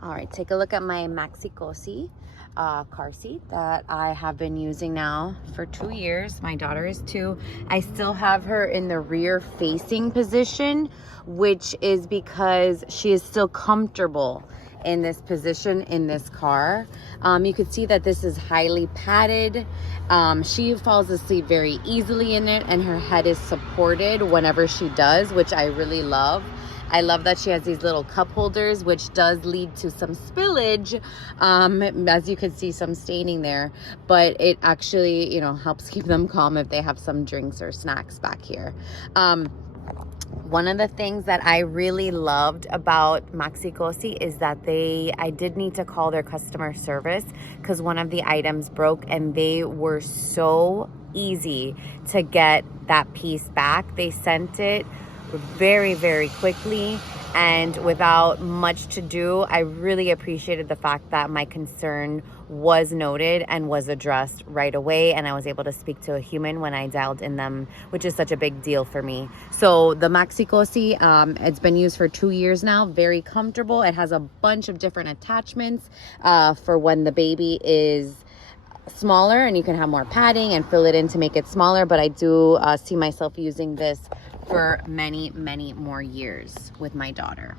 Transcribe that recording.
All right, take a look at my Maxi-Cosi car seat that I have been using now for 2 years. My daughter is 2. I still have her in the rear facing position, which is because she is still comfortable in this position in this car. You can see that this is highly padded. She falls asleep very easily in it, and her head is supported whenever she does, which I really love. I love that she has these little cup holders, which does lead to some spillage, as you can see some staining there, but it actually, you know, helps keep them calm if they have some drinks or snacks back here. One of the things that I really loved about Maxi-Cosi is that I did need to call their customer service because one of the items broke, and they were so easy to get that piece back. They sent it very, very quickly and without much to do. I really appreciated the fact that my concern was noted and was addressed right away, and I was able to speak to a human when I dialed in them, which is such a big deal for me. So the Maxi-Cosi, it's been used for 2 years now, very comfortable. It has a bunch of different attachments for when the baby is smaller, and you can have more padding and fill it in to make it smaller, but I do see myself using this for many, many more years with my daughter.